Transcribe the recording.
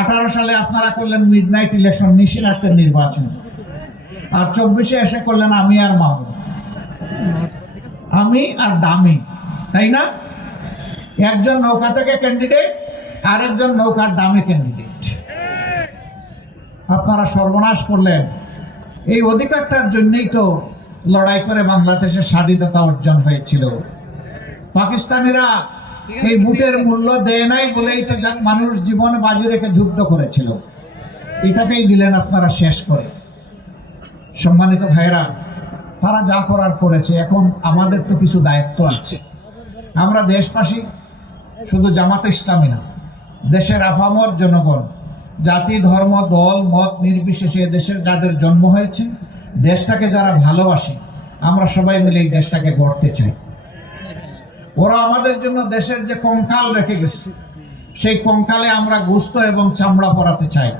18 সালে আপনারা করলেন মিডনাইট ইলেকশন, নিশিরাতের নির্বাচন, আর 24-এ এসে করলেন আমি আর মামু, আমি আর দামি, তাই না? একজন নৌকা থেকে ক্যান্ডিডেট, আরেকজন নৌকার দামে ক্যান্ডিডেট। আপনারা সর্বনাশ করলেন। এই অধিকারটার জন্যই তো লড়াই করে বাংলাদেশের স্বাধীনতা অর্জন হয়েছিল। পাকিস্তানিরা এই বুটের মূল্য দেয় নাই বলেই তো মানুষ জীবন বাজি রেখে যুদ্ধ করেছিল। এটাকেই দিলেন আপনারা শেষ করে। সম্মানিত ভাইরা, তারা যা করার করেছে, এখন আমাদের তো কিছু দায়িত্ব আছে। আমরা দেশবাসী, শুধু জামাতে ইসলামী না, দেশের আপামর জনগণ, জাতি ধর্ম দল মত নির্বিশেষে দেশের যাদের জন্ম হয়েছে, দেশটাকে যারা ভালোবাসে, আমরা সবাই মিলে এই দেশটাকে গড়তে চাই। ওরা আমাদের জন্য দেশের যে কঙ্কাল রেখে গেছে, সেই কঙ্কালে আমরা গোশত এবং চামড়া পরাতে চাই।